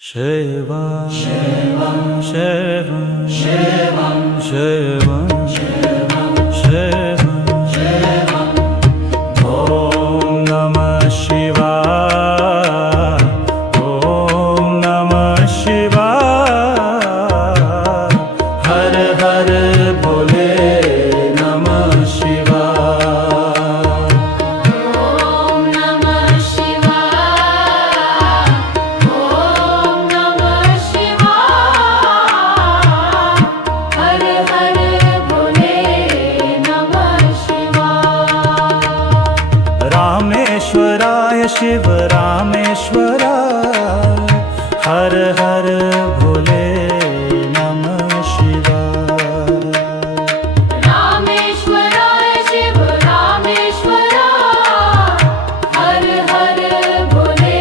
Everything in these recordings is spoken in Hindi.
Shivam, Shivam, Shivam, Shivam, Shivam, Shivam, Shivam, Om Namah Shivaya, Om Namah Shivaya, Har Har Bole Namah Shivaya. Om Namah Shivaya. Om Namah Shivaya. Har Har Bole Namah Shivaya. रामेश्वराय Shiv रामेश्वराय, हर हर भोले नमः शिवाय. रामेश्वराय शिव रामेश्वराय, हर हर भोले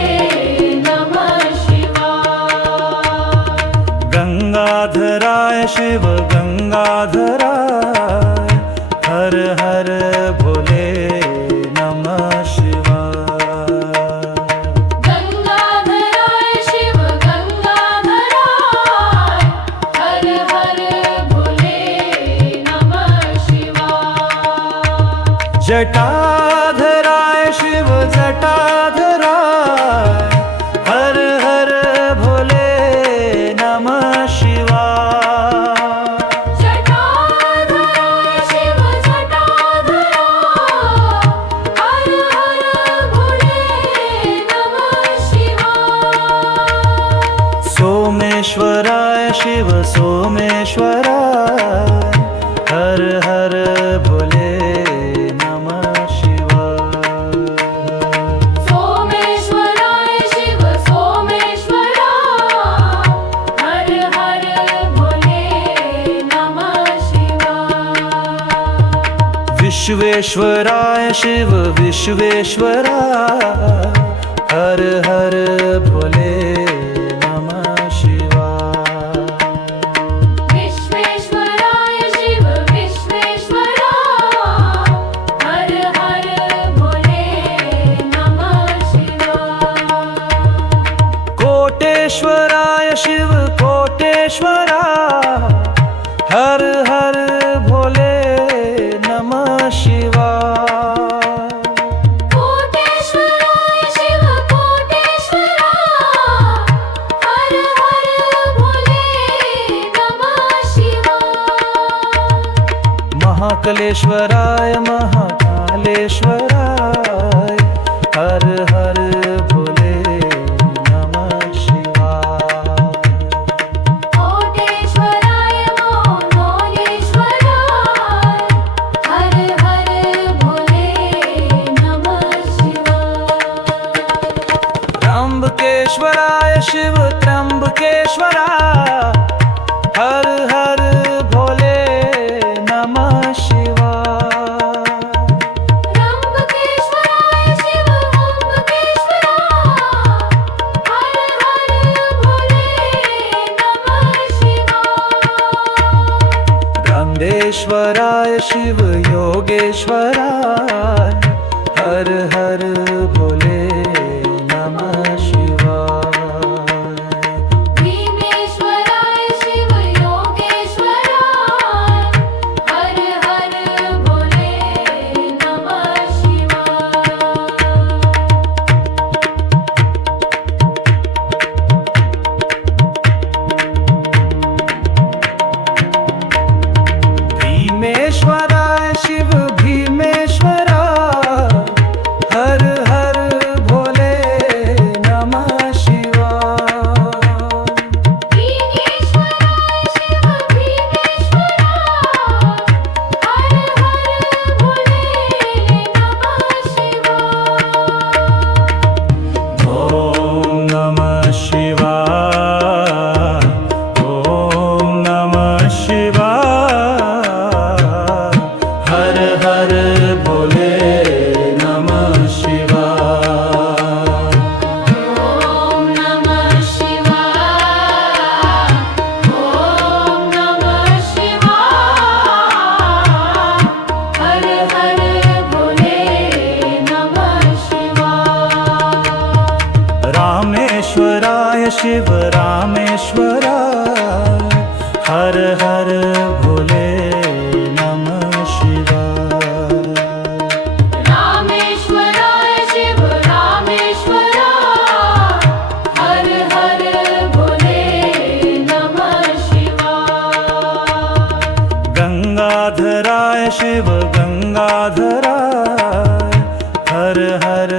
नमः शिवाय. गंगाधराय शिव गंगाधराय, हर हर भोले नमः शिवाय. गंगाधराय शिव गंगाधराय, हर हर भोले नमः शिवाय. जटाधराय शिव जटाधराय, हर हर भोले नमः शिवाय. जटाधराय शिव जटाधराय, हर हर भोले नमः शिवाय. सोमेश्वराय शिव सोमेश्वराय, हर हर भोले नमः शिवाय. सोमेश्वराय शिव सोमेश्वराय, हर हर भोले नमः शिवाय. विश्वेश्वराय शिव विश्वेश्वराय, हर हर भोले नमः शिवाय. विश्वेश्वराय शिव विश्वेश्वराय, हर हर भोले नमः शिवाय. कोटेश्वराय शिव कोटेश्वराय, हर हर भोले नमः शिवाय. कोटेश्वराय शिव कोटेश्वराय, हर हर भोले नमः शिवाय. महाकालेश्वराय महाकालेश्वराय, हर हर भोले नमः शिवाय. कोटेश्वराय मोहोलेश्वराय, हर हर भोले नमः शिवाय. त्र्यंबकेश्वराय शिव त्र्यंबकेश्वराय, हर हर भोले नमः शिवाय. त्र्यंबकेश्वराय शिव त्र्यंबकेश्वराय, हर हर भोले नमः शिवाय. गंगेश्वराय शिव योगेश्वराय, हर हर भोले नमः शिवाय. भीमेश्वराय शिव योगेश्वराय, हर हर भोले नमः शिवाय. भीमेश्वराय शिव भीमेश्वराय, रामेश्वराय हर हर भोले नमः शिवाय रामेश्वराय शिव रामेश्वराय हर हर भोले नमः शिवाय गंगाधराय शिव गंगाधराय हर हर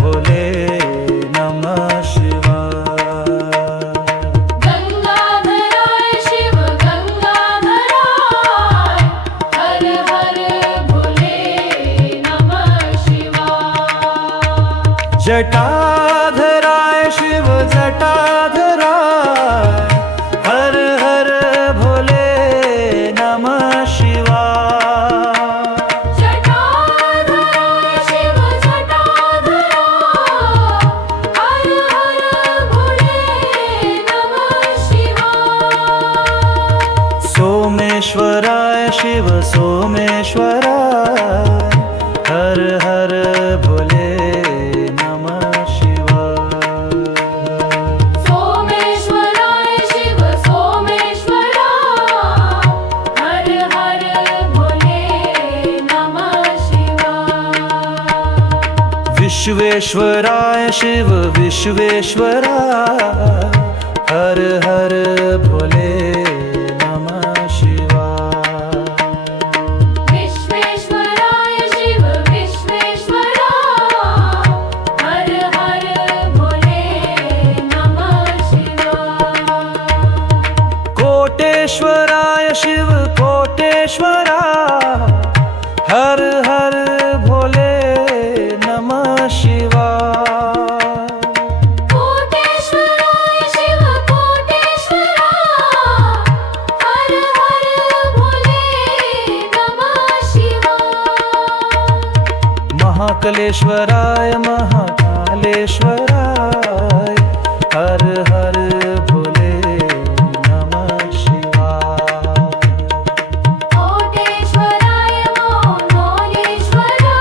भोले नमः शिवाय गंगाधराय शिव गंगाधराय हर हर भोले नमः शिवाय जटाधराय शिव जटाधराय हर हर भोले नमः शिवाय जटाधराय शिव जटाधराय हर हर भोले नमः शिवाय सोमेश्वराय शिव सोमेश्वराय हर हर भोले नमः शिवाय सोमेश्वराय शिव सोमेश्वराय हर हर भोले नमः शिवाय विश्वेश्वराय शिव विश्वेश्वराय हर हर भोले नमः शिवाय विश्वेश्वराय शिव विश्वेश्वराय हर हर भोले नमः शिवाय कोटेश्वराय शिव कोटेश्वराय हर हर भोले नमः शिवाय कोटेश्वराय शिव कोटेश्वराय हर हर भोले नमः शिवाय महाकलेश्वराय महाकालेश्वराय हर हर भोले नमः शिवाय कोटेश्वराय मोलेश्वराय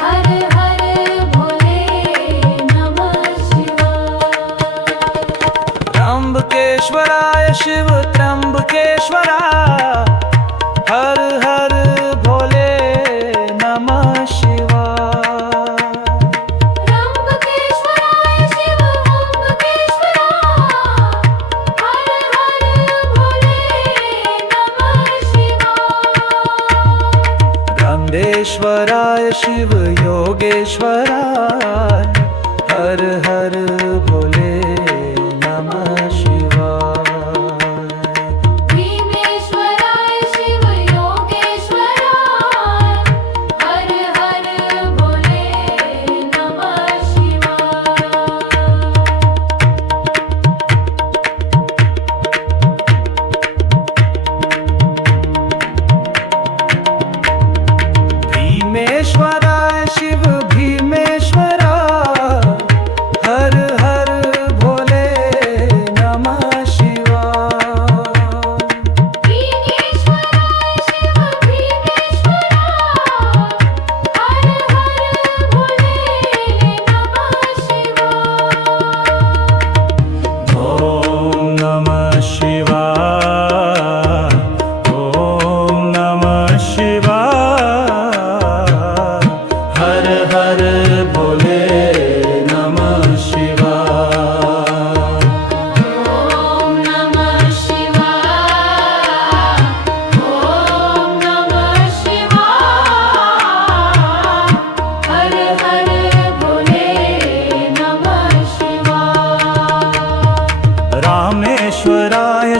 हर हर भोले नमः शिवाय त्र्यंबकेश्वराय शिव त्र्यंबकेश्वराय हर हर भोले नमः शिवाय त्र्यंबकेश्वराय शिव ओंकारेश्वराय हर हर भोले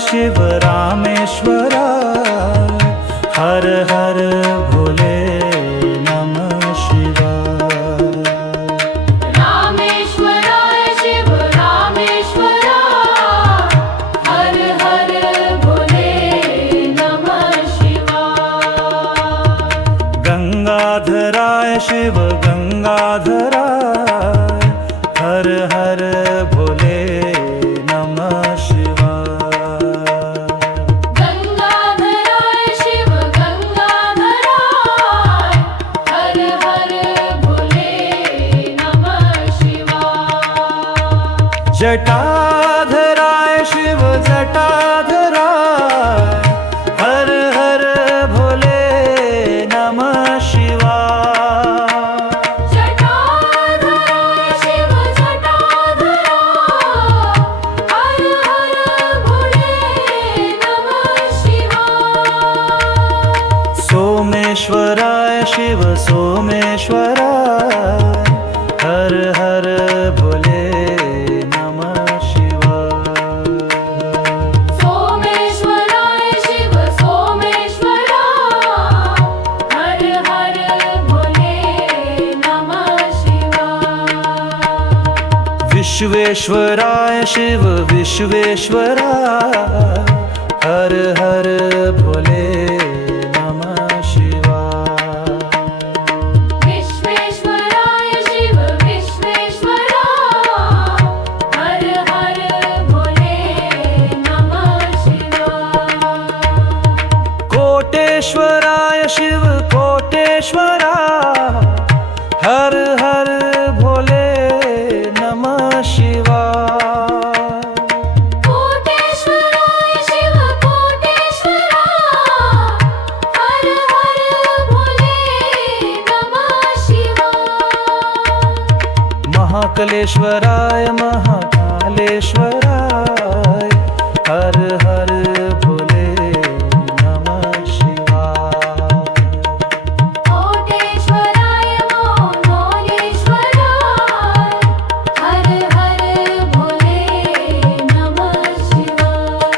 शिव रामेश्वराय हर हर भोले नमः शिवाय रामेश्वराय शिव रामेश्वराय हर हर भोले नमः शिवाय गंगाधराय शिव गंगाधराय हर हर भोले नमः शिवाय गंगाधराय शिव गंगाधराय शिव जटाधराय हर हर भोले नमः शिवाय जटाधराय शिव जटाधरा हर हर भोले नमः शिवाय सोमेश्वराय शिव सोमेश्वराय हर हर भोले नमः शिवाय सोमेश्वराय शिव सोमेश्वरा हर हर भोले नमः शिवाय विश्वेश्वराय शिव विश्वेश्वराय हर हर भोले नमः शिवाय विश्वेश्वराय शिव विश्वेश्वरा हर हर भोले नमः शिवाय कोटेश्वराय शिव कोटेश्वराय हर हर भोले नमः शिवाय कोटेश्वराय शिव कोटेश्वरा हर हर भोले नमः शिवाय महाकालेश्वराय महाकालेश्वराय हर हर भोले नमः शिवाय कोटेश्वराय मोनेश्वराय हर हर भोले नमः शिवाय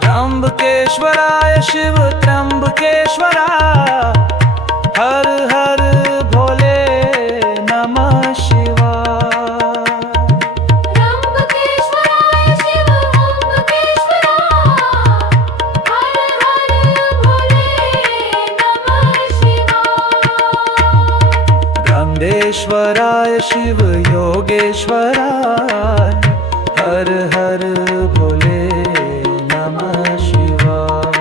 त्र्यंबकेश्वराय शिव त्र्यंबकेश्वराय हर हर भोले नमः शिवाय त्र्यंबकेश्वराय शिव त्र्यंबकेश्वरा हर हर भोले नमः शिवाय गंगेश्वराय शिव योगेश्वराय हर हर भोले नमः शिवाय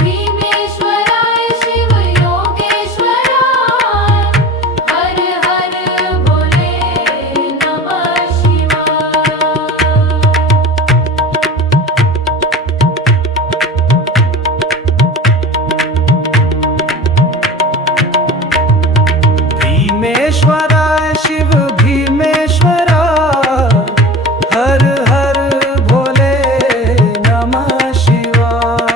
भीमेश्वराय शिव योगेश्वराय हर हर भोले नमः शिवाय भीमेश्वराय शिव भीमेश्वराय हर हर भोले नमः शिवाय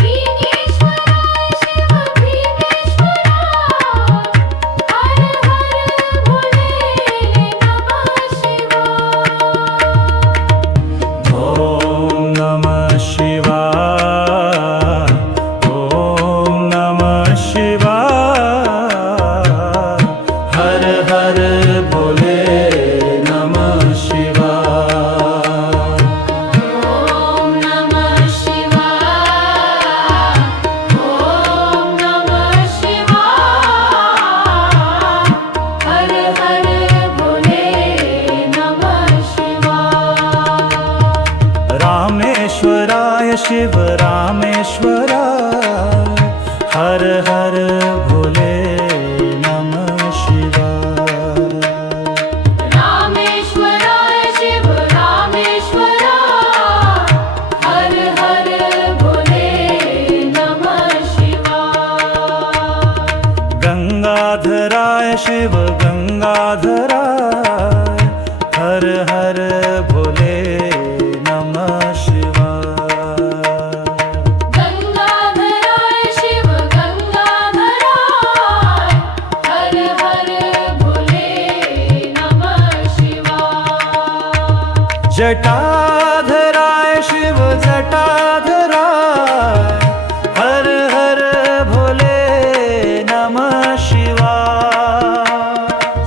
भीमेश्वराय शिव भीमेश्वरा हर हर भोले नमः शिवाय ॐ नमः शिवाय ॐ नमः शिवाय हर हर भोले नमः शिवाय ॐ नमः शिवाय ॐ नमः शिवाय हर हर भोले नमः शिवाय रामेश्वराय शिव रामेश्वराय हर हर भोले नमः शिवाय रामेश्वराय शिव रामेश्वरा हर हर भोले नमः शिवाय गंगाधराय शिव गंगाधराय हर हर भोले नमः शिवाय गंगाधराय शिव गंगाधराय हर हर भोले नमः शिवाय जटाधराय शिव जटाधराय हर हर भोले नमः शिवाय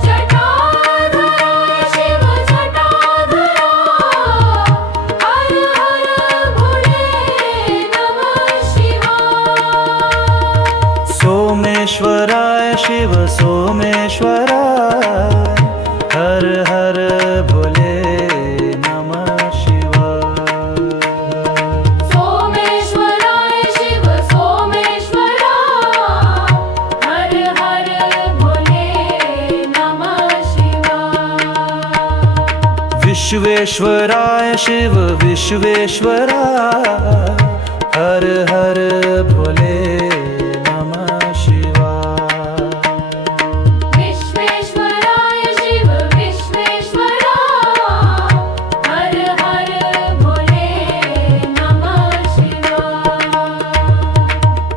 जटाधराय शिव जटाधरा हर हर भोले नमः शिवाय सोमेश्वराय शिव सोमेश्वराय हर हर भोले नमः शिवाय सोमेश्वराय शिव सोमेश्वरा हर हर भोले नमः शिवाय विश्वेश्वराय शिव विश्वेश्वरा हर हर भोले नमः शिवाय। विश्वेश्वराय शिव विश्वेश्वरा हर हर भोले नमः शिवाय।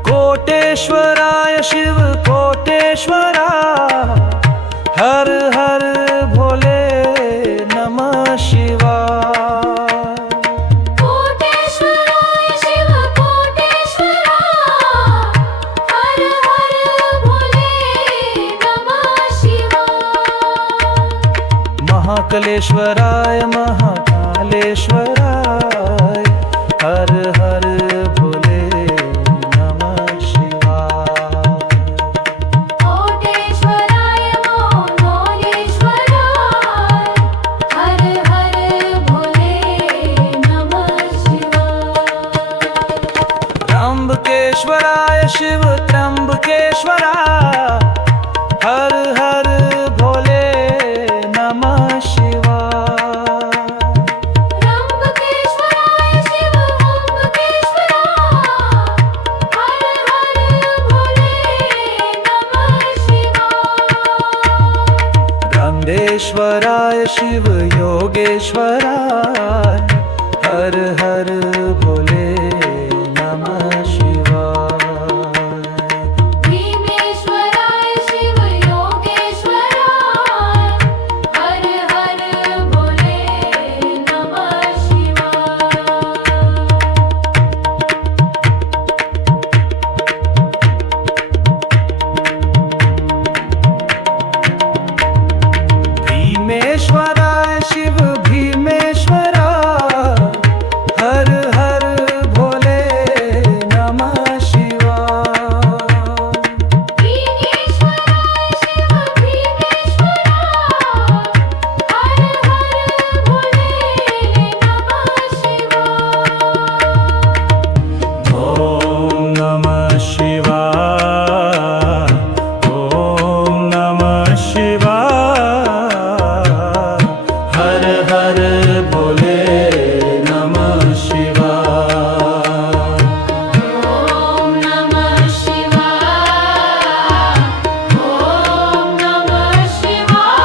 कोटेश्वराय शिव कोटेश्वरा हर हर भोले नमः शिवाय। कोटेश्वराय शिव कोटेश्वरा हर हर भोले नमः शिवाय। महाकालेश्वराय महाकालेश्वराय हर हर भोले नमः शिवाय। कोटेश्वराय मोहोलेश्वराय हर हर भोले नमः शिवाय। त्र्यंबकेश्वराय शिव त्र्यंबकेश्वरा हर हर भोले नमः शिवाय। त्र्यंबकेश्वराय शिव ओंबकेश्वरा हर हर भोले नमः शिवाय। गंधेश्वराय शिव योगेश्वराय हर हर भोले नमः शिवाय। भीमेश्वराय शिव योगेश्वराय हर हर भोले नमः शिवाय। भीमेश्वराय शिव भीमेश्वरा हर हर भोले नमः शिवाय। भीमेश्वराय शिव भीमेश्वरा हर हर भोले नमः शिवाय। ॐ नमः शिवाय ॐ नमः शिवाय हर हर भोले नमः शिवाय। ॐ नमः शिवाय ॐ नमः शिवाय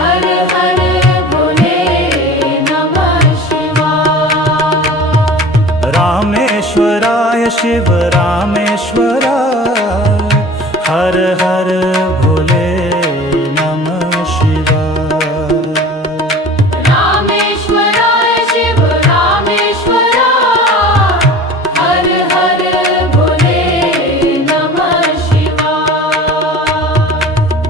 हर हर भोले नमः शिवाय। रामेश्वराय शिव रामेश्वरा हर हर भोले नमः शिवाय। रामेश्वराय शिव रामेश्वरा हर हर भोले नमः शिवाय।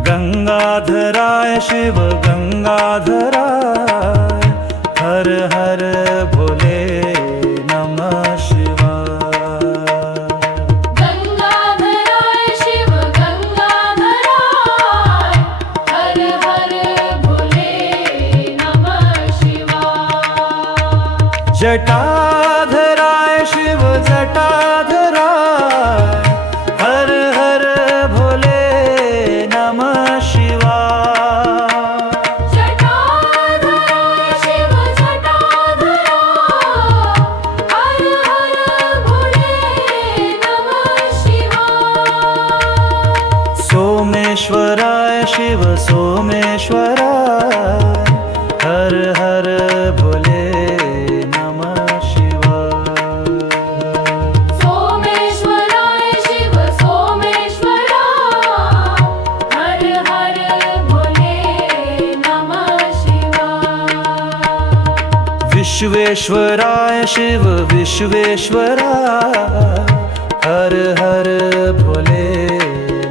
गंगाधराय शिव गंगाधरा हर हर भोले नमः शिवाय। गंगाधराय शिव गंगाधरा हर हर भोले नमः शिवाय। जटाधराय शिव जटाधरा हर हर भोले नमः शिवाय। जटाधराय शिव जटाधरा हर हर भोले नमः शिवाय। सोमेश्वराय शिव सोमेश्वरा हर हर भोले नमः शिवाय। सोमेश्वराय शिव सोमेश्वरा हर हर भोले नमः शिवाय। विश्वेश्वराय शिव विश्वेश्वरा हर हर भोले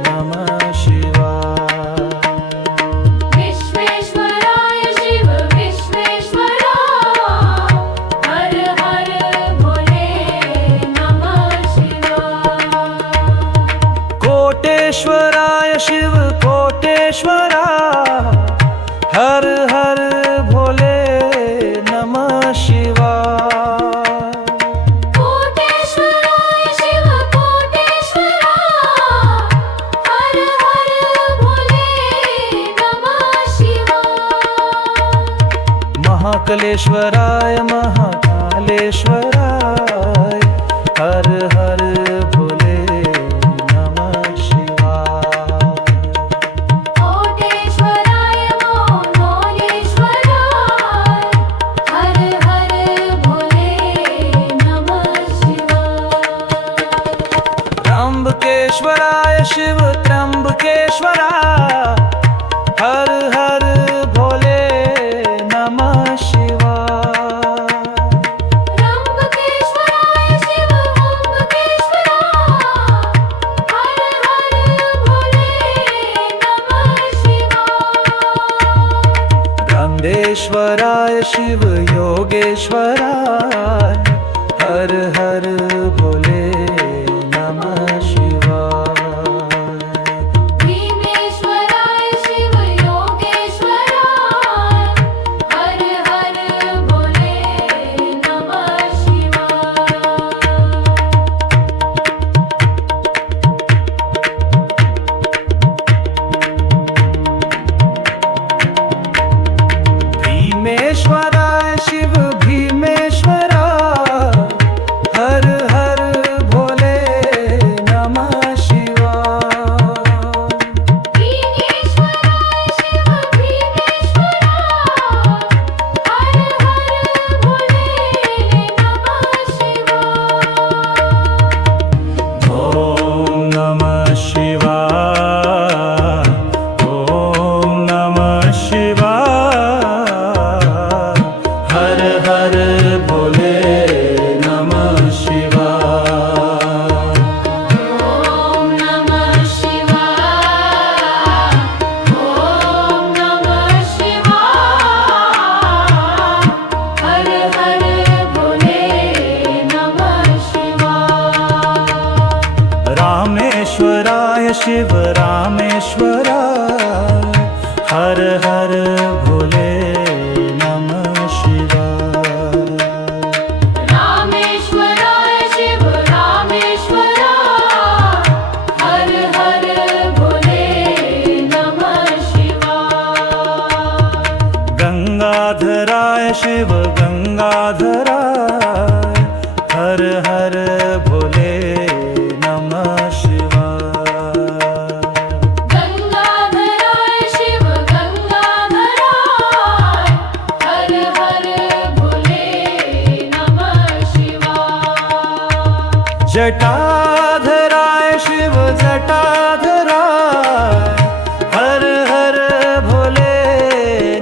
नमः शिवाय। विश्वेश्वराय शिव विश्वेश्वरा हर हर भोले नमः शिवाय। कोटेश्वराय शिव कोटेश्वरा हर हर भोले नमः शिवाय। कोटेश्वराय शिव कोटेश्वरा हर हर भोले नमः शिवाय। महाकलेश्वराय महाकालेश्वराय हर हर भोले नमः शिवाय। कोटेश्वराय मोहोलेश्वराय हर हर भोले नमः शिवाय। त्र्यंबकेश्वराय शिव त्र्यंबकेश्वराय हर हर भोले नमः शिवाय। त्र्यंबकेश्वराय शिव ओंकारेश्वराय हर हर भोले नमः शिवाय। रंदेश्वराय शिव योगेश्वराय हर हर भोले नमः शिवाय। भीमेश्वराय शिव भीमेश्वराय हर हर भोले नमः शिवाय। भीमेश्वराय शिव भीमेश्वराय हर हर भोले नमः शिवाय। ओम नमः शिवाय ओम नमः शिवाय हर हर भोले नमः शिवाय। रामेश्वराय शिव रामेश्वराय हर हर भोले नमः शिवाय। रामेश्वराय शिव रामेश्वराय हर हर भोले नमः शिवाय। गंगाधराय शिव गंगाधराय हर हर भोले नमः शिवाय। गंगाधराय शिव गंगाधराय हर हर भोले नमः शिवाय। जटाधराय शिव जटाधराय हर हर भोले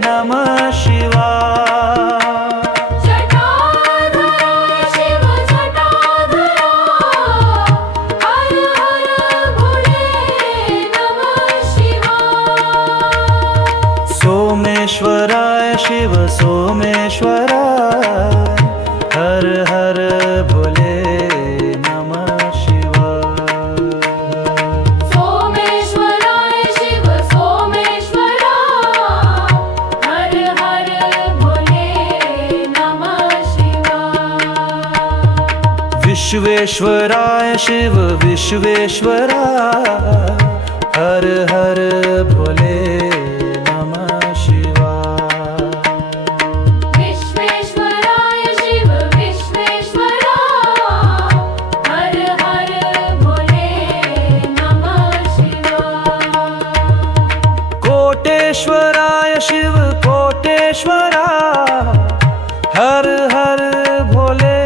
नमः शिवाय। जटाधराय शिव जटाधराय हर हर भोले नमः शिवाय। सोमेश्वराय शिव सोमेश्वराय हर हर भोले नमः शिवाय। सोमेश्वराय शिव सोमेश्वराय हर हर भोले नमः शिवाय। विश्वेश्वराय शिव विश्वेश्वराय हर हर भोले नमः शिवाय। विश्वेश्वराय शिव विश्वेश्वराय हर हर भोले नमः शिवाय। कोटेश्वराय शिव कोटेश्वराय हर हर भोले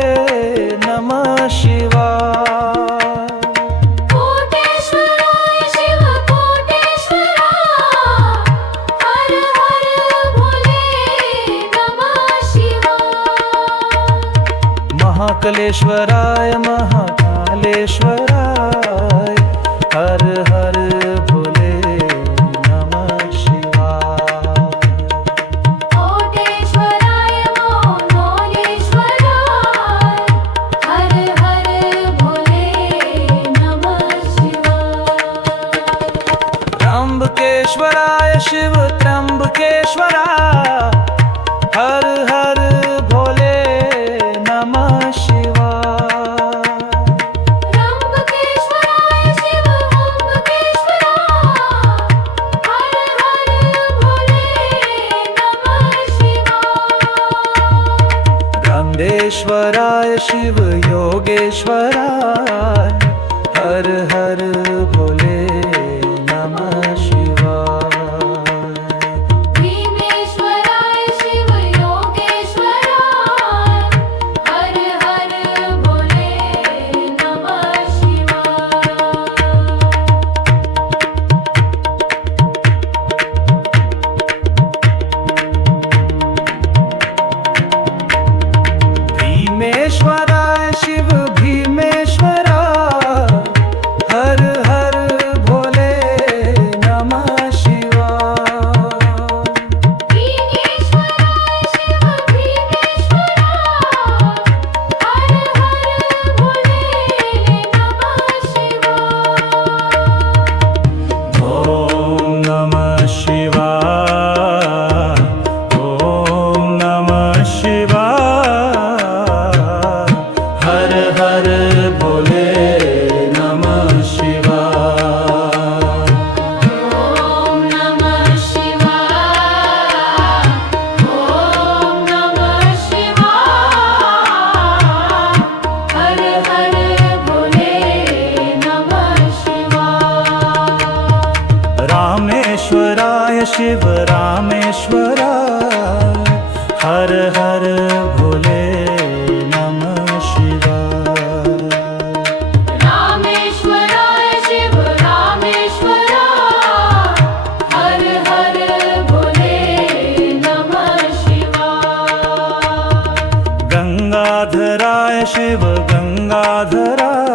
नमः शिवाय। कोटेश्वराय शिव कोटेश्वराय हर हर भोले नमः शिवाय। महाकलेश्वराय महाकालेश्वराय हर हर भोले नमः शिवाय। कोटेश्वराय मोहोलेश्वराय हर हर भोले नमः शिवाय। त्र्यंबकेश्वराय शिव त्र्यंबकेश्वराय हर हर भोले नमः शिवाय। त्र्यंबकेश्वराय योगेश्वराय शिव योगेश्वराय हर हर भोले नमः शिवाय। भीमेश्वराय शिव योगेश्वराय हर हर भोले नमः भीमेश्वराय शिव भीमेश्वराय हर हर भोले नमः शिवाय। भीमेश्वराय शिव भीमेश्वराय हर हर भोले नमः शिवाय। ॐ नमः शिवाय ॐ नमः शिवाय हर हर भोले नमः शिवाय। ॐ नमः शिवाय ॐ नमः शिवाय हर हर भोले नमः शिवाय। रामेश्वराय शिव रामेश्वराय हर हर भोले नमः शिवाय। रामेश्वराय शिव रामेश्वराय हर हर भोले नमः शिवाय। गंगाधराय शिव गंगाधराय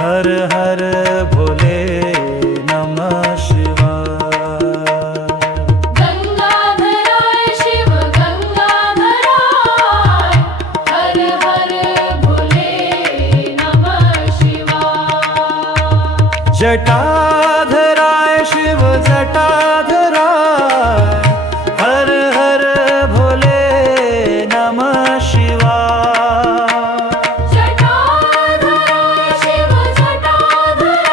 हर हर भोले नमः शिवाय। गंगाधराय शिव गंगाधराय हर हर भोले नमः शिवाय। जटाधराय शिव जटाधराय हर हर भोले नमः शिवाय। जटाधराय शिव जटाधराय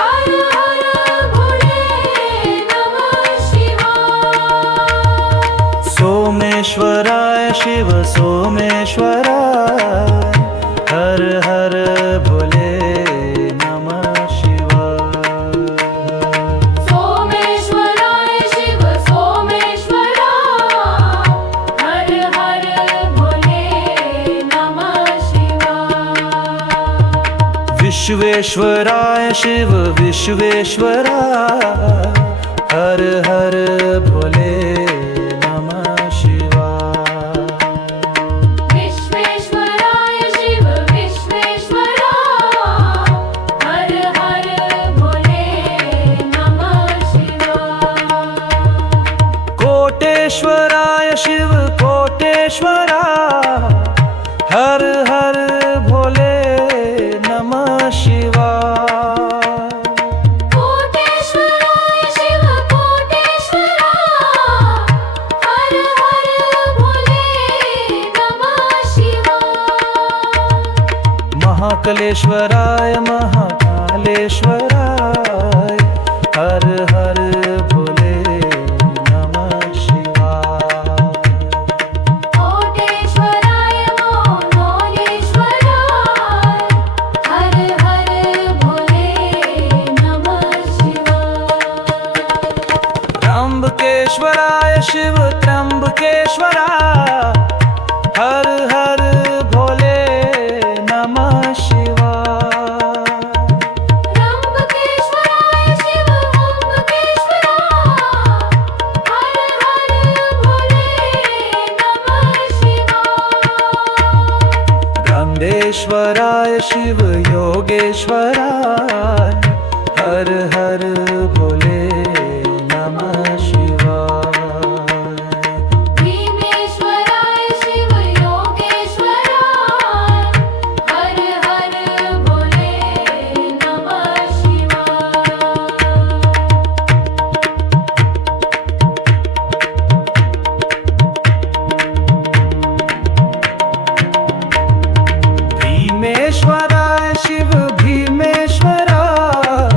हर हर भोले नमः शिवाय। सोमेश्वराय शिव सोमेश्वराय हर हर भोले नमः शिवाय। सोमेश्वराय शिव सोमेश्वराय हर हर भोले नमः शिवाय। विश्वेश्वराय शिव विश्वेश्वराय हर हर भोले नमः शिवाय। विश्वेश्वराय शिव विश्वेश्वराय हर हर भोले नमः शिवाय। कोटेश्वराय शिव कोटेश्वराय हर हर भोले नमः शिवाय। कोटेश्वराय शिव कोटेश्वराय हर हर भोले नमः शिवाय। महाकालेश्वराय महाकालेश्वराय हर हर भोले नमः शिवाय। कोटेश्वराय मोनेश्वराय हर हर भोले नमः शिवाय। त्र्यंबकेश्वराय शिव त्र्यंबकेश्वराय हर हर भोले नमः शिवाय। त्र्यंबकेश्वराय शिव त्र्यंबकेश्वराय हर हर भोले नमः शिवाय। गंगेश्वराय शिव योगेश्वराय हर हर भोले नमः शिवाय। भीमेश्वराय शिव योगेश्वराय हर हर भोले नमः शिवाय। भीमेश्वराय शिव भीमेश्वराय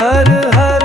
हर हर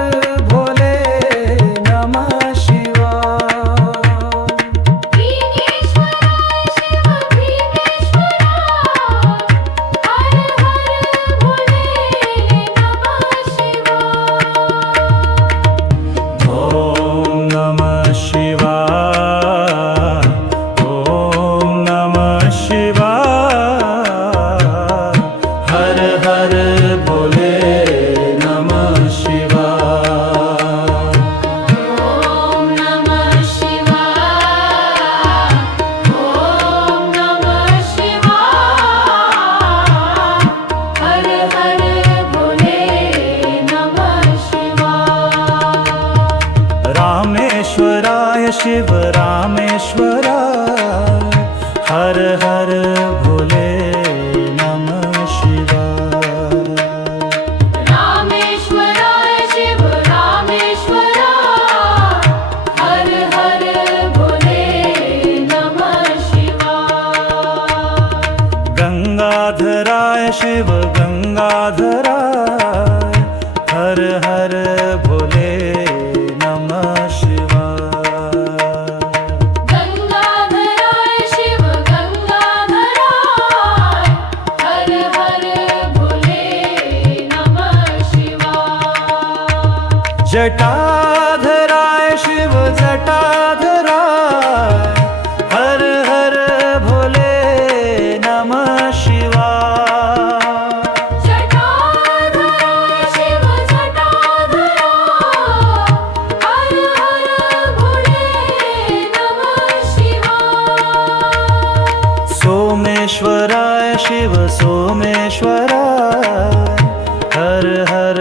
रामेश्वराय शिव रामेश्वराय हर हर भोले नमः शिवाय रामेश्वराय शिव रामेश्वराय हर हर भोले नमः शिवाय गंगाधराय शिव गंगाधराय हर हर भोले नमः शिवाय गंगाधराय शिव गंगाधराय हर हर भोले नमः शिवाय जटाधराय शिव जटाधराय हर हर भोले नमः शिवाय जटाधराय शिव जटाधराय हर हर भोले नमः शिवाय सोमेश्वराय शिव सोमेश्वराय हर हर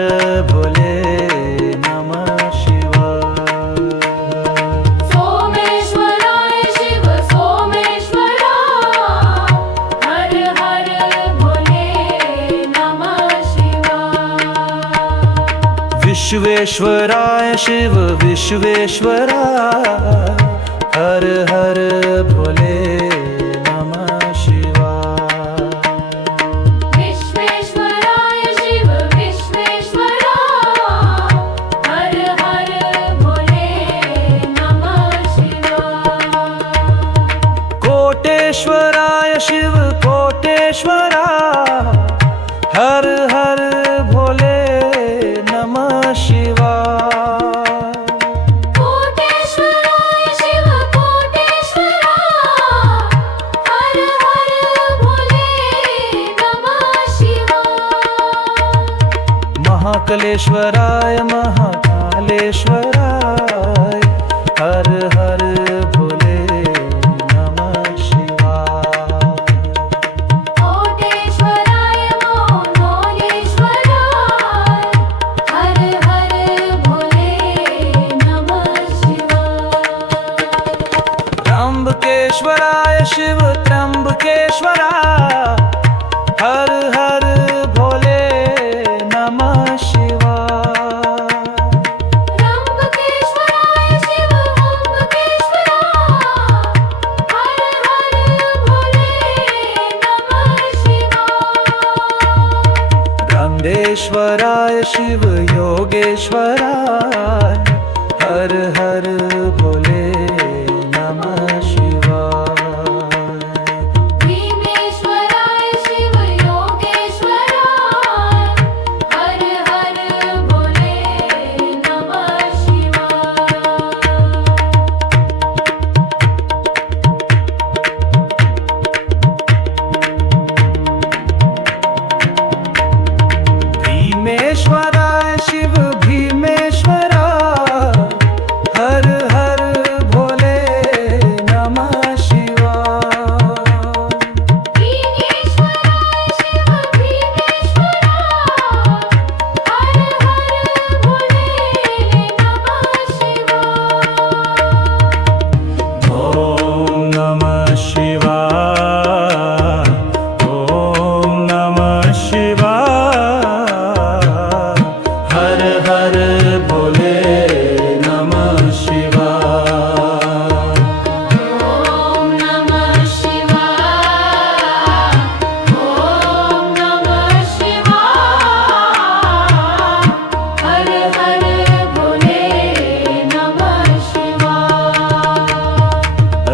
भोले नमः शिवाय सोमेश्वराय शिव सोमेश्वराय हर हर भोले नमः शिवाय विश्वेश्वराय शिव विश्वेश्वराय हर हर भोले नमः शिवाय विश्वेश्वराय शिव विश्वेश्वराय हर हर भोले नमः शिवाय कोटेश्वराय शिव कोटेश्वराय हर हर भोले नमः शिवाय कोटेश्वराय शिव कोटेश्वराय हर हर भोले नमः शिवाय महाकालेश्वराय महाकालेश्वराय हर हर भोले नमः शिवाय कोटेश्वराय मोहनेश्वराय हर हर भोले नमः शिवाय त्र्यंबकेश्वराय शिव त्र्यंबकेश्वराय हर हर भोले नमः शिवाय त्र्यंबकेश्वराय शिव त्र्यंबकेश्वराय हर हर भोले नमः शिवाय गंधेश्वराय शिव योगेश्वराय हर हर भोले नमः शिवाय भीमेश्वराय शिव योगेश्वराय हर हर भोले नमः शिवाय भीमेश्वराय शिव भीमेश्वराय हर हर भोले नमः शिवाय भीमेश्वराय शिव भीमेश्वराय हर हर भोले नमः शिवाय ॐ नमः शिवाय ॐ नमः शिवाय हर हर भोले नमः शिवाय ॐ नमः शिवाय ॐ नमः शिवाय हर हर भोले नमः शिवाय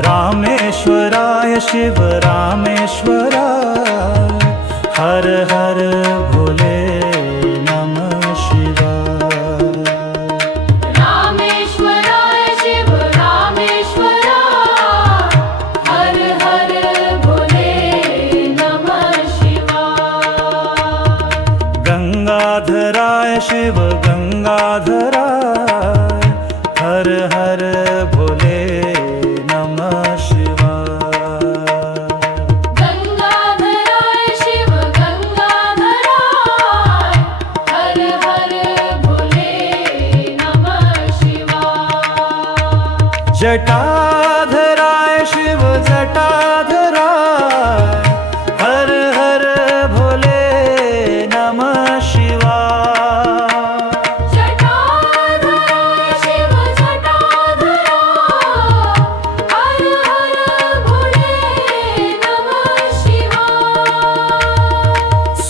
रामेश्वराय शिव रामेश्वराय हर हर भोले नमः शिवाय रामेश्वराय शिव रामेश्वराय हर हर भोले नमः शिवाय गंगाधराय शिव गंगाधराय हर हर भोले नमः शिवाय गंगाधराय जटाधराय शिव जटाधराय हर हर भोले नमः शिवाय जटाधराय शिव जटाधरा हर हर भोले नमः शिवाय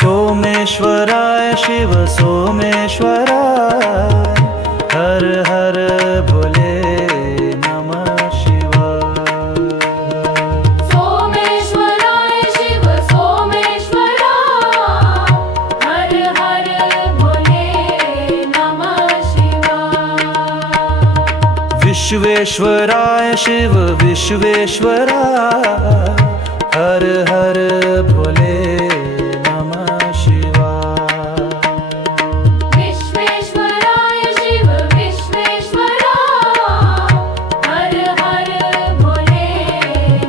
सोमेश्वराय शिव सोमेश्वराय हर हर भोले नमः शिवाय सोमेश्वराय शिव सोमेश्वरा हर हर भोले नमः शिवाय विश्वेश्वराय शिव विश्वेश्वराय हर हर भोले नमः शिवाय विश्वेश्वराय शिव विश्वेश्वरा हर हर भोले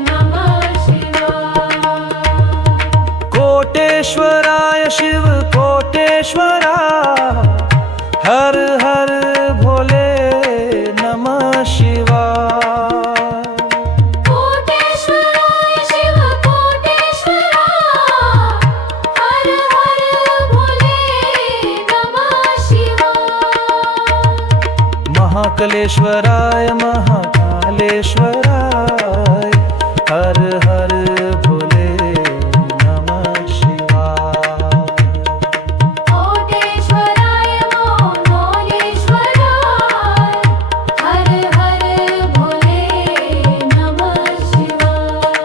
नमः शिवाय कोटेश्वराय शिव कोटेश्वराय हर हर भोले नमः शिवाय कोटेश्वराय शिव कोटेश्वरा हर हर भोले नमः शिवाय महाकालेश्वराय महाकालेश्वराय हर हर भोले नमः शिवाय कोटेश्वराय मोहोलेश्वराय हर हर भोले नमः शिवाय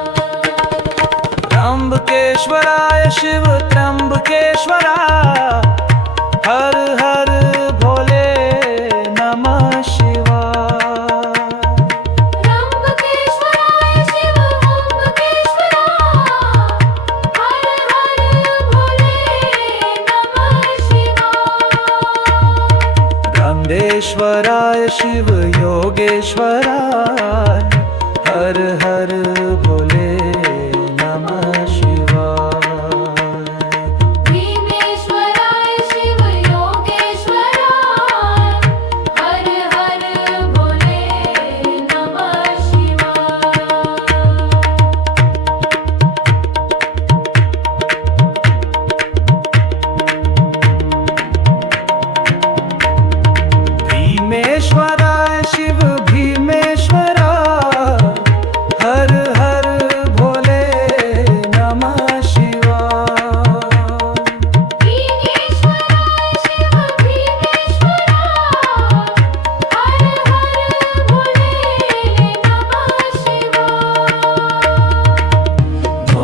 त्र्यंबकेश्वराय शिव त्र्यंबकेश्वराय हर हर भोले नमः शिवाय त्र्यंबकेश्वराय शिव त्र्यंबकेश्वरा हर हर भोले नमः शिवाय ब्रह्मेश्वराय शिव योगेश्वराय हर हर भोले नमः शिवाय भीमेश्वराय शिव योगेश्वराय हर हर भोले नमः शिवाय भीमेश्वराय शिव भीमेश्वराय हर हर भोले नमः शिवाय भीमेश्वराय शिव भीमेश्वरा हर हर भोले नमः शिवाय ॐ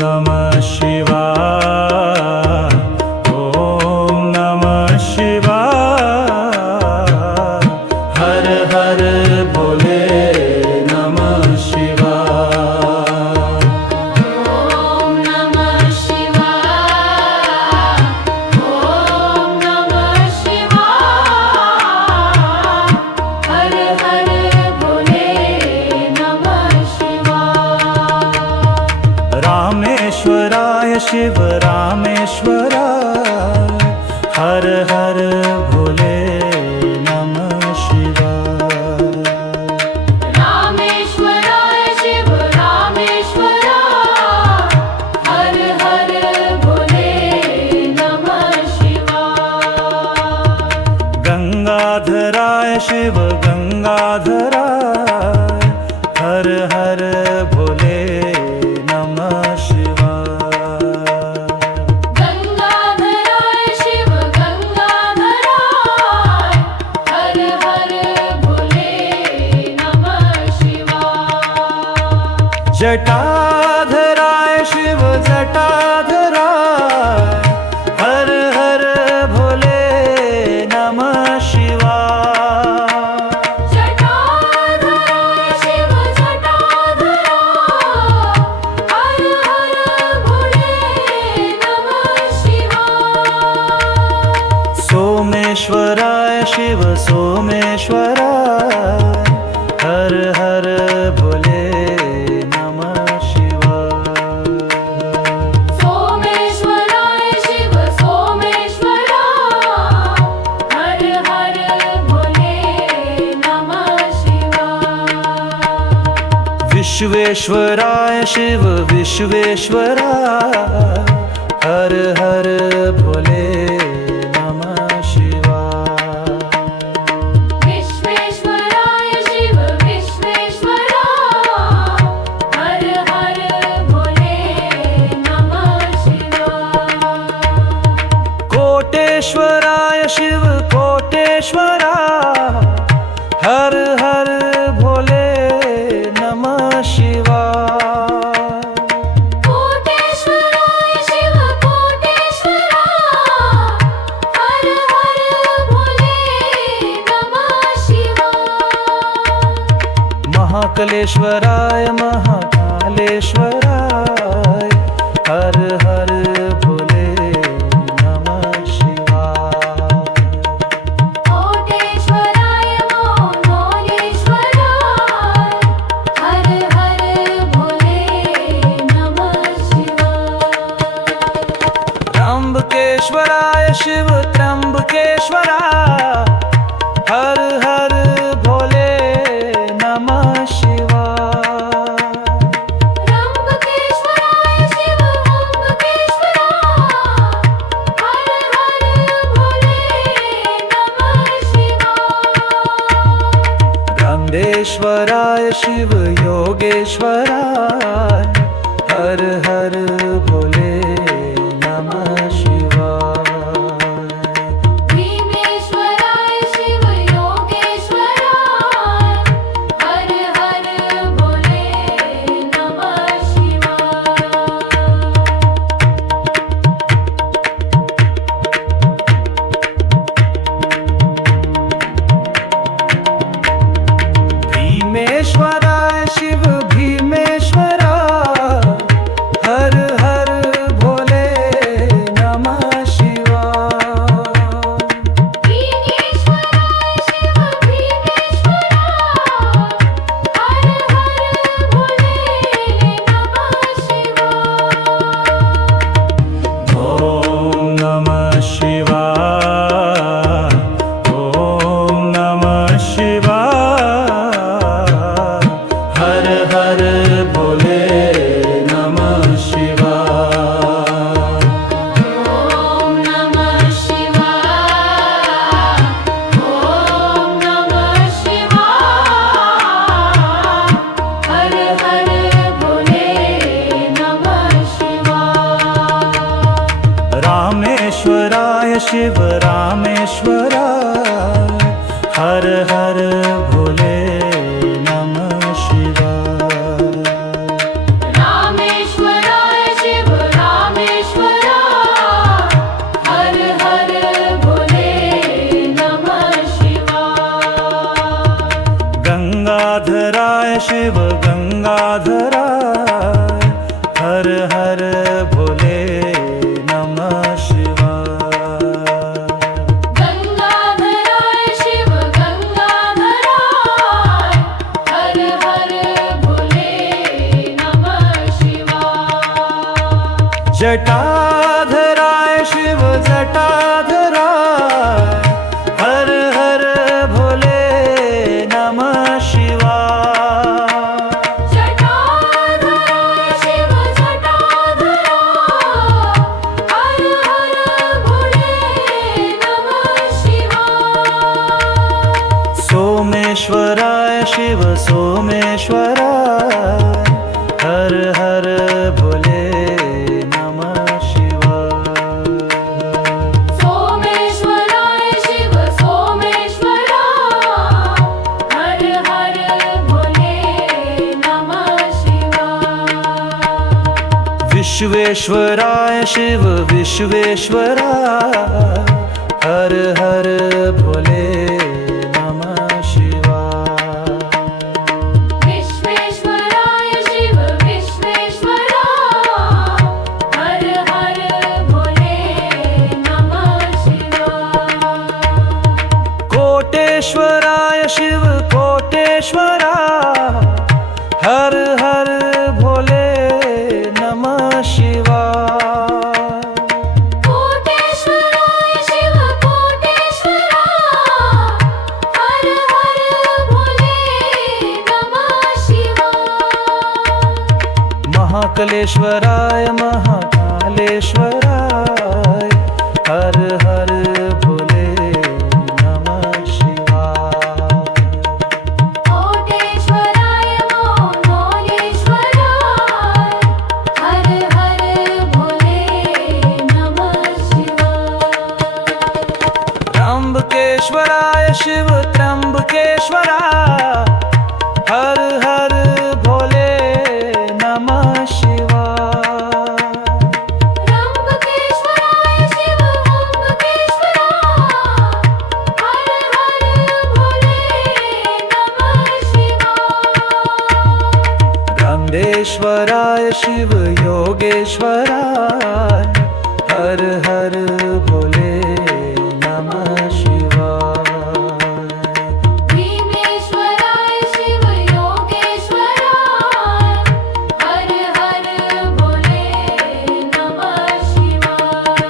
नमः शिवाय ॐ नमः शिवाय हर हर भोले नमः शिवाय ॐ नमः शिवाय ॐ नमः शिवाय हर हर भोले नमः शिवाय रामेश्वराय शिव रामेश्वराय हर हर भोले नमः शिवाय रामेश्वराय शिव रामेश्वरा हर हर भोले नमः शिवाय गंगाधराय शिव गंगाधराय हर हर भोले नमः शिवाय गंगाधराय शिव गंगाधरा हर हर भोले नमः शिवाय जटाधराय शिव जटाधराय हर हर भोले नमः शिवाय जटाधराय शिव जटाधरा हर हर भोले नमः शिवाय सोमेश्वराय शिव सोमेश्वराय हर हर भोले नमः शिवाय विश्वेश्वराय शिव विश्वेश्वरा हर हर भोले नमः शिवाय। विश्वेश्वराय शिव विश्वेश्वरा हर हर भोले नमः शिवाय। कोटेश्वराय शिव कोटेश्वरा हर हर भोले नमः शिवाय। कोटेश्वराय शिव कोटेश्वरा हर हर भोले नमः शिवाय। महाकालेश्वराय महाकालेश्वराय हर हर भोले नमः शिवाय। कोटेश्वराय मोनेश्वराय हर हर भोले नमः शिवाय। त्र्यंबकेश्वराय शिव त्र्यंबकेश्वरा हर हर भोले नमः शिवाय। त्र्यंबकेश्वराय शिव त्र्यंबकेश्वरा हर हर भोले नमः शिवाय। गंगेश्वराय शिव योगेश्वराय हर हर भोले नमः शिवाय। भीमेश्वराय शिव योगेश्वराय हर हर भोले नमः शिवाय। भीमेश्वराय शिव भीमेश्वरा हर हर भोले नमः शिवाय। भीमेश्वराय शिव भीमेश्वरा हर हर भोले नमः शिवाय। ॐ नमः शिवाय ॐ नमः शिवाय हर हर भोले नमः शिवाय। ॐ नमः शिवाय ॐ नमः शिवाय हर हर भोले नमः शिवाय। रामेश्वराय शिव रामेश्वराय हर हर भोले नमः शिवाय। रामेश्वराय शिव रामेश्वरा हर हर भोले नमः शिवाय। गंगाधराय शिव गंगाधराय हर हर भोले नमः शिवाय। गंगाधराय शिव गंगाधराय हर हर भोले नमः शिवाय। जटाधराय शिव जटाधराय हर हर भोले नमः शिवाय। जटाधराय शिव जटाधरा हर हर भोले नमः शिवाय। सोमेश्वराय शिव सोमेश्वराय हर हर भोले नमः शिवाय। सोमेश्वराय शिव सोमेश्वरा हर हर भोले नमः शिवाय। विश्वेश्वराय शिव विश्वेश्वरा हर हर भोले नमः शिवाय। विश्वेश्वराय शिव विश्वेश्वरा हर हर भोले नमः शिवाय। कोटेश्वराय शिव कोटेश्वरा हर हर भोले नमः शिवाय। कोटेश्वराय शिव कोटेश्वरा हर हर भोले नमः शिवाय। महाकलेश्वराय महाकालेश्वराय हर हर भोले नमः शिवाय। कोटेश्वराय मोलेश्वराय हर हर भोले नमः शिवाय। त्र्यंबकेश्वराय शिव त्र्यंबकेश्वराय हर हर भोले नमः शिवाय। त्र्यंबकेश्वराय शिव ओंकारेश्वराय हर हर भोले नमः शिवाय। गंगेश्वराय शिव योगेश्वराय हर हर भोले नमः शिवाय। भीमेश्वराय शिव भीमेश्वराय हर हर भोले नमः शिवाय।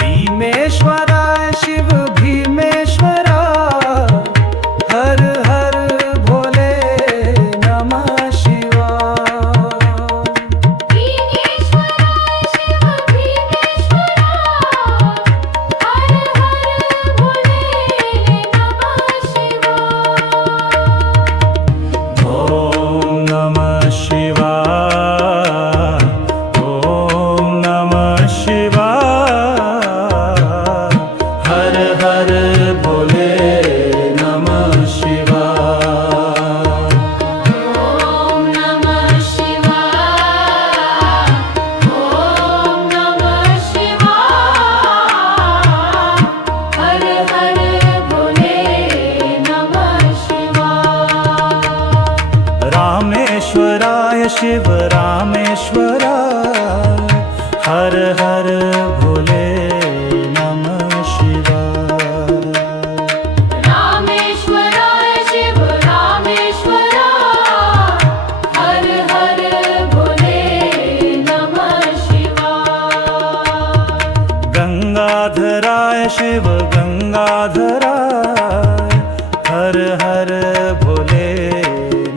भीमेश्वराय शिव भीमेश्वराय हर हर भोले नमः शिवाय। ओम नमः शिवाय ओम नमः शिवाय हर हर भोले नमः शिवाय। ओम नमः शिवाय ओम नमः शिवाय हर हर भोले नमः शिवाय। रामेश्वराय शिव रामेश्वराय हर हर भोले नमः शिवाय। रामेश्वराय शिव रामेश्वराय हर हर भोले नमः शिवाय। गंगाधराय शिव गंगाधराय हर हर भोले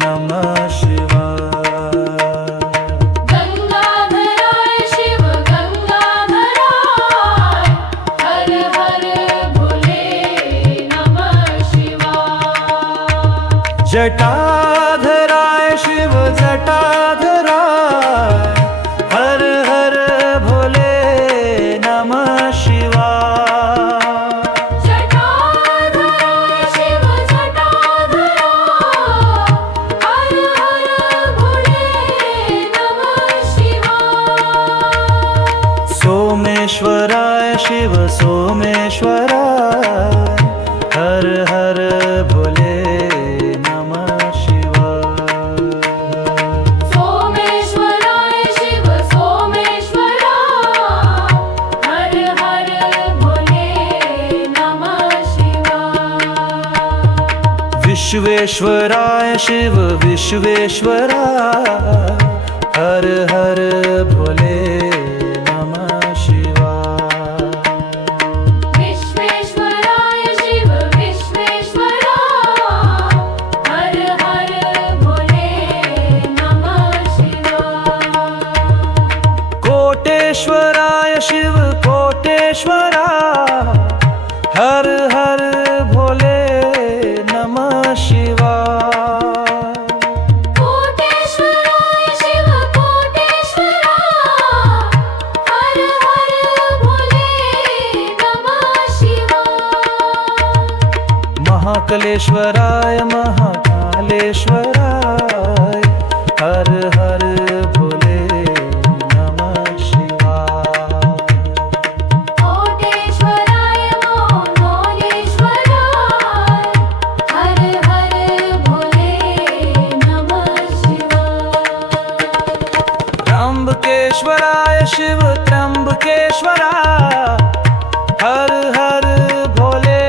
नमः शिवाय। गंगाधराय शिव गंगाधराय हर हर भोले नमः शिवाय। जटाधराय शिव जटाधराय हर हर भोले नमः शिवाय। जटाधराय शिव जटाधराय हर हर भोले नमः शिवाय। सोमेश्वराय शिव सोमेश्वराय हर हर भोले नमः शिवाय। सोमेश्वराय शिव सोमेश्वराय हर हर भोले नमः शिवाय। विश्वेश्वराय शिव विश्वेश्वराय हर हर भोले नमः शिवाय। विश्वेश्वराय शिव विश्वेश्वराय हर हर भोले नमः शिवाय। कोटेश्वराय शिव कोटेश्वराय हर हर भोले नमः शिवाय। कोटेश्वराय शिव कोटेश्वराय हर हर भोले नमः शिवाय। महाकलेश्वराय महाकालेश्वराय हर हर भोले नमः शिवाय। कोटेश्वराय मोलेश्वराय हर हर भोले नमः शिवाय। त्र्यंबकेश्वराय शिव त्र्यंबकेश्वराय हर हर भोले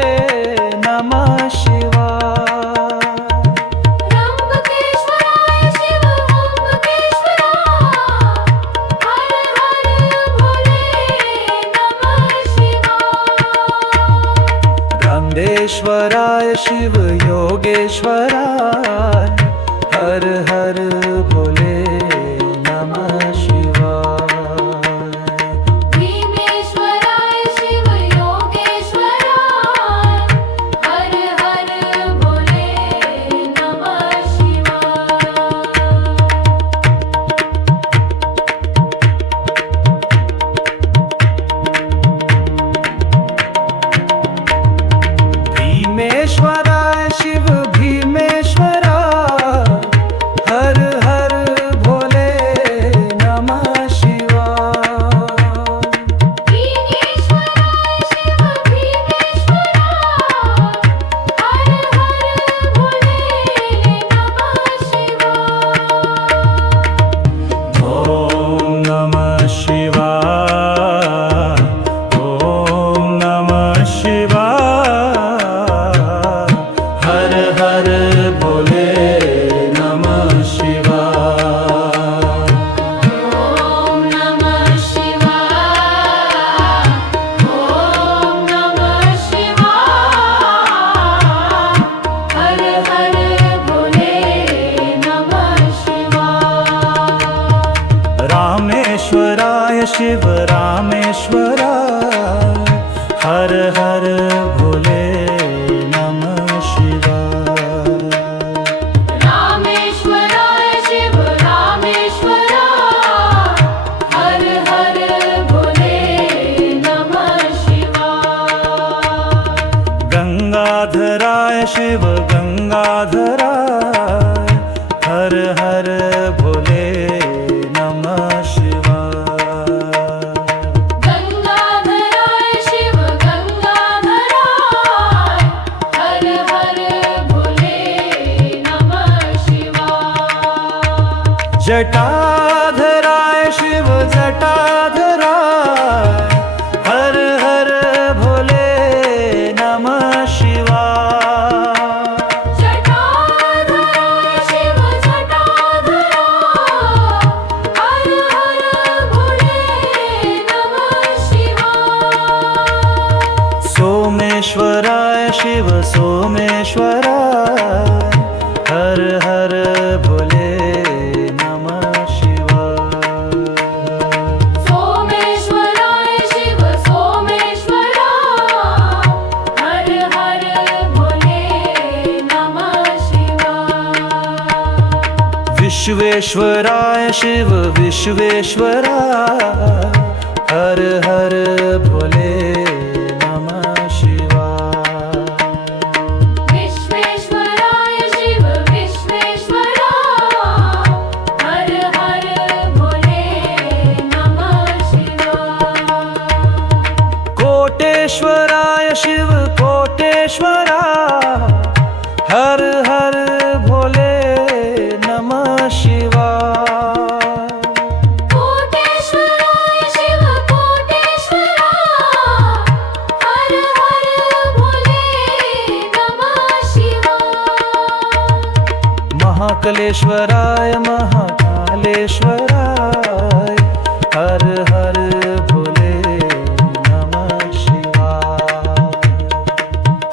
नमः शिवाय। त्र्यंबकेश्वराय शिव ओंकारेश्वराय हर हर भोले नमः शिवाय। भीमेश्वराय शिव योगेश्वराय हर हर भोले नमः शिवाय। भीमेश्वराय शिव योगेश्वराय हर हर भोले नमः भीमेश्वराय शिव भीमेश्वराय हर हर भोले नमः शिवाय। भीमेश्वराय शिव भीमेश्वराय हर हर भोले नमः शिवाय। ॐ नमः शिवाय ॐ नमः शिवाय हर हर भोले नमः शिवाय। ॐ नमः शिवाय ॐ नमः शिवाय हर हर भोले नमः शिवाय। रामेश्वराय शिव रामेश्वराय हर हर भोले नमः शिवाय। रामेश्वराय शिव रामेश्वराय हर हर भोले नमः शिवाय। गंगाधराय शिव गंगाधराय हर हर भोले नमः शिवाय। गंगाधराय शिव गंगाधराय हर हर भोले नमः शिवाय। जटाधराय शिव जटाधराय हर हर भोले नमः शिवाय। जटाधराय शिव जटाधराय हर हर भोले नमः शिवाय। सोमेश्वराय शिव सोमेश्वराय हर हर भोले नमः शिवाय। सोमेश्वराय शिव सोमेश्वराय हर हर भोले नमः शिवाय। विश्वेश्वराय शिव विश्वेश्वराय हर हर भोले नमः शिवाय। विश्वेश्वराय शिव विश्वेश्वराय हर हर भोले नमः शिवाय। कोटेश्वराय शिव कोटेश्वराय हर हर भोले नमः शिवाय। कोटेश्वराय शिव कोटेश्वराय हर हर भोले नमः शिवाय। महाकालेश्वराय महाकालेश्वराय हर हर भोले नमः शिवाय।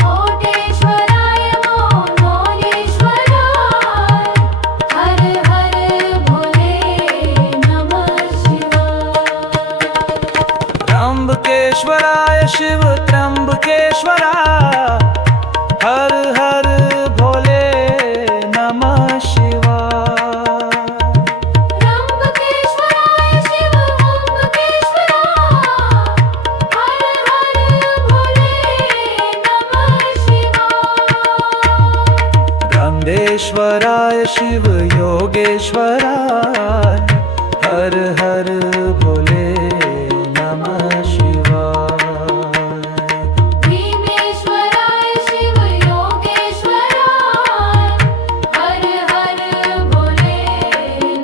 कोटेश्वराय मोनेश्वराय हर हर भोले नमः शिवाय। त्र्यंबकेश्वराय शिव त्र्यंबकेश्वराय हर हर भोले नमः शिवाय। त्र्यंबकेश्वराय शिव त्र्यंबकेश्वराय हर हर भोले नमः शिवाय। गंगेश्वराय शिव योगेश्वराय हर हर भोले नमः शिवाय। भीमेश्वराय शिव योगेश्वराय हर हर भोले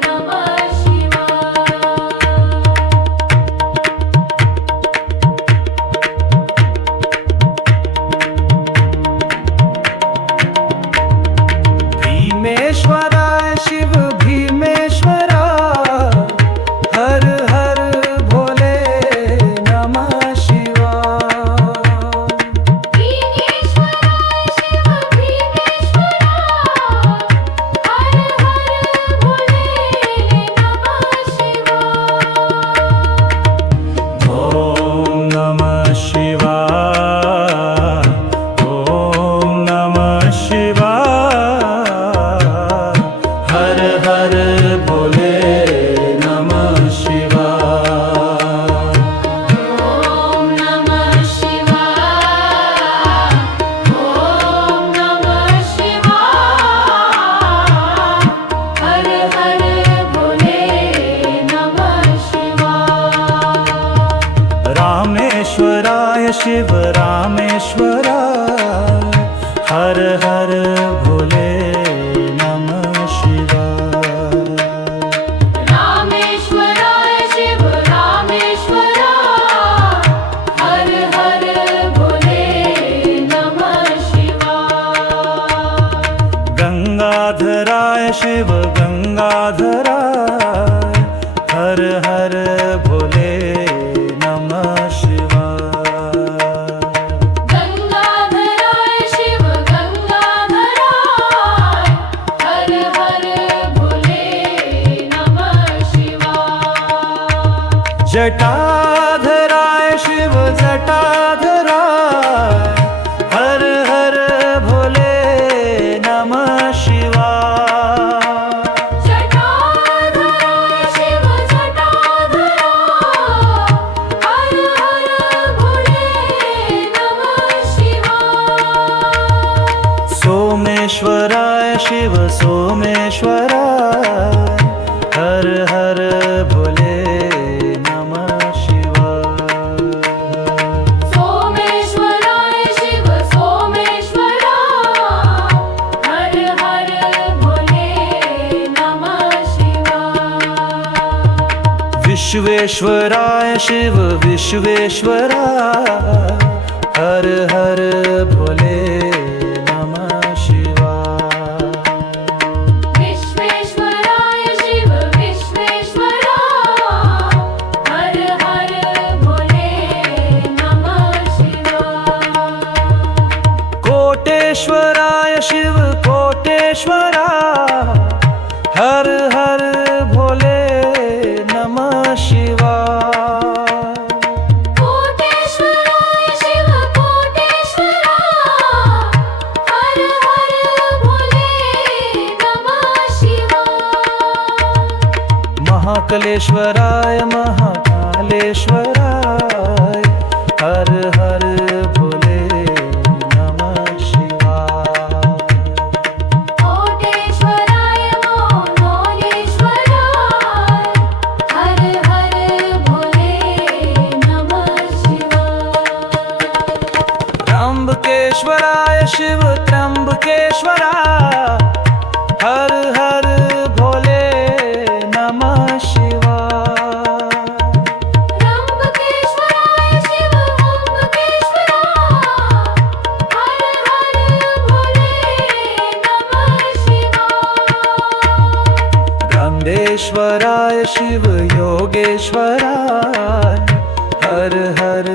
नमः शिवाय। भीमेश्वराय शिव भीमेश्वराय शिव रामेश्वराय हर हर भोले नमः शिवाय रामेश्वराय शिव रामेश्वराय हर हर भोले नमः शिवाय गंगाधराय शिव गंगाधराय हर हर भोले नमः शिवाय गंगाधराय शिव गंगाधराय हर हर भोले नमः शिवाय जटाधराय शिव जटाधराय हर हर भोले नमः शिवाय जटाधराय शिव जटाधराय हर हर भोले नमः शिवाय सोमेश्वराय शिव सोमेश्वराय हर हर भोले नमः शिवाय सोमेश्वराय शिव सोमेश्वराय हर हर भोले नमः शिवाय विश्वेश्वराय शिव विश्वेश्वराय हर हर भोले नमः शिवाय विश्वेश्वराय शिव विश्वेश्वराय हर हर भोले नमः शिवाय कोटेश्वराय शिव कोटेश्वराय हर हर भोले नमः शिवाय कोटेश्वराय शिव कोटेश्वराय हर हर भोले नमः शिवाय महाकलेश्वराय महाकालेश्वराय हर हर भोले नमः शिवाय कोटेश्वराय मोहोलेश्वराय हर हर भोले नमः शिवाय त्र्यंबकेश्वराय शिव त्र्यंबकेश्वराय हर हर भोले नमः शिवाय त्र्यंबकेश्वराय शिव त्र्यंबकेश्वराय हर हर भोले नमः शिवाय गंगेश्वराय शिव योगेश्वराय हर हर